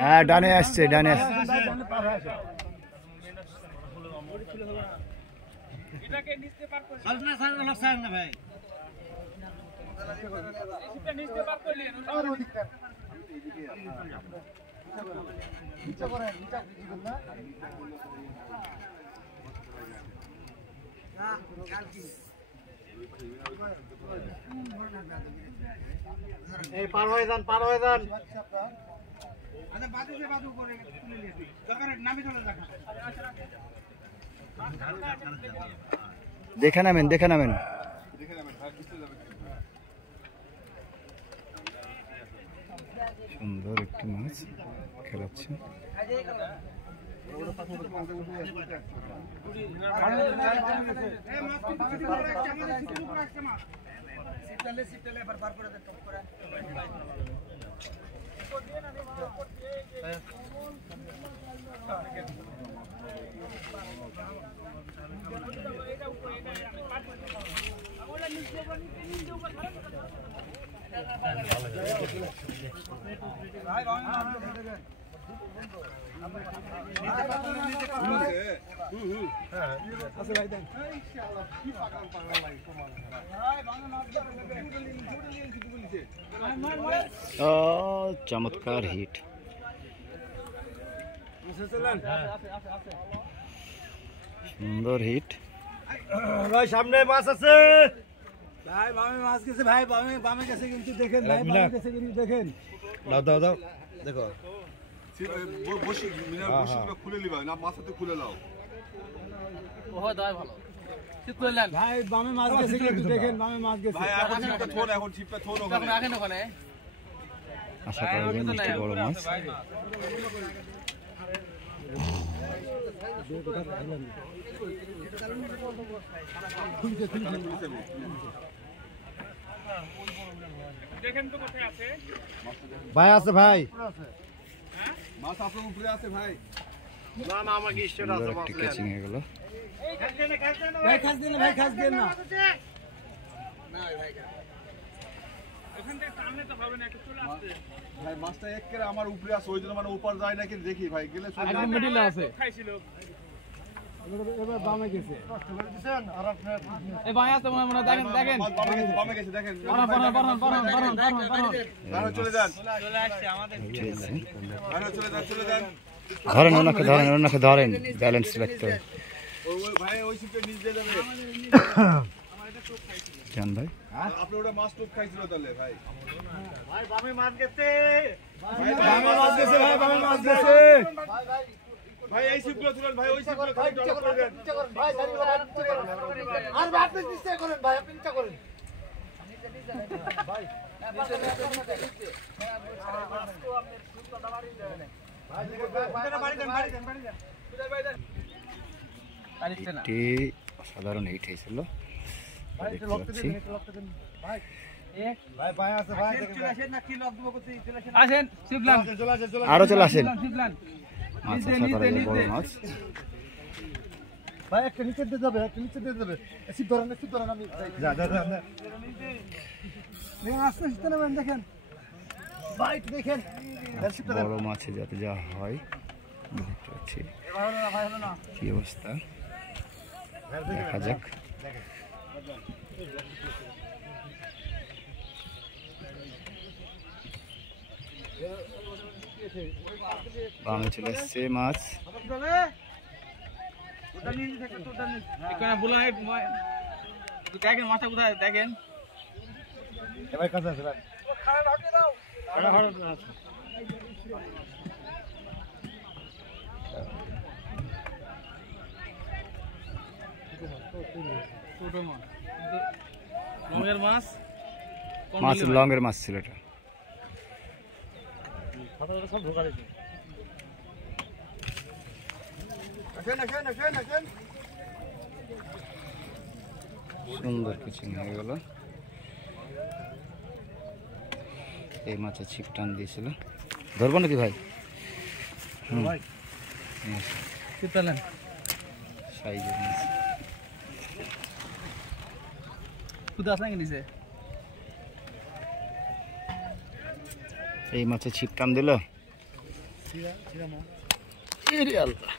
হ্যাঁ ডানে আসছে ডানে আসছে এটাকে নিচে পার করে সালনা সালনা লোক সার না ভাই এটা নিচে পার করে নিন আর অধিকার নিচে করেন নিচে দিবেন না না কালকি এই পার হয়ে যান আচ্ছা বাজু করে তুলে নিয়েছি দরকার নামই চলে যাক দেখে নামেন সুন্দর একটি মাছ খেলাচ্ছে চমৎকার হিট সুন্দর হিট ভাই সামনে মাছ আছে ভাই বামে মাছ গেছে ভাই বামে গেছে কিন্তু দেখেন ভাই বামে গেছে কিন্তু দেখেন দাও দেখো বসি বসিগুলো খুলে নিবা না মাছতে খুলে নাও ওহ দাই ভালো ঠিক করলেন ভাই বামে মাছ গেছে কিন্তু দেখেন বামে মাছ গেছে ভাই এখন ছিপটা থোন এখন ছিপটা থোন ওখানে রাখেন ওখানে আশা করি মিষ্টি বড় মাছ দেখেন তো কোথায় আছে ভাই আছে ভাই মাছ আপনার উপরে আছে ভাই না আমাকে স্টেট আছে মাছ ক্যাচিং হয়ে গেল ভাই খাস দেন না না ভাই এখান থেকে সামনে তো হবে না একটু চলে আসছে ভাই মাছটা এক করে আমার উপরে আছে ওই জন্য মানে উপর যায় নাকি দেখি ভাই গেলে একদম মিডলে আছে খাইছিল এবার বামে গেছে আর আপনি এই ভাই আছে মনে দেখেন বামে গেছে দেখেন পারন চলে যান চলে আসছে আমাদের চলে যান ধরেন ওনাকে ধরেন ব্যালেন্স রাখতে হবে ওই ভাই ওই সিটে নিচ দিয়ে যাবে জান ভাই আপনি ওটা মাছ টুক খাইছিল তাহলে ভাই বামে মাছ গেছে ভাই এই সিটগুলো তুলেন ভাই ওই সিটগুলো খালি ডল করে দেন ভাই আর আপনি নিচে করেন ভাই আপনি নিচে করেন ভাই সাধারণ হিট হয়েছিল আরো চলে আসেন মাছ বড় মাছ ভাই একটা নিচে দিয়ে যাবে সিট ধরেন আমি আসতে নেবেন দেখেন ভাই দেখেন বড় মাছে যাতে যা হয় দেখতে পাচ্ছি কি অবস্থা দেখা যাক বামে চলে এসছে মাছ দেখেন মাছটা কোথায় দেখেন এবার কাছে আছে মাছ লংয়ের মাছ ছিল এটা সুন্দর কিছু হয়ে গেল এই মাছের ছিপ টান দিয়েছিল। ধরবো নাকি ভাই? ভাই কি পেলেন? সাইজের মাছ। কুদা আসলে নিচে এই মাছের ছিপ টান দিল। এরে আল্লাহ।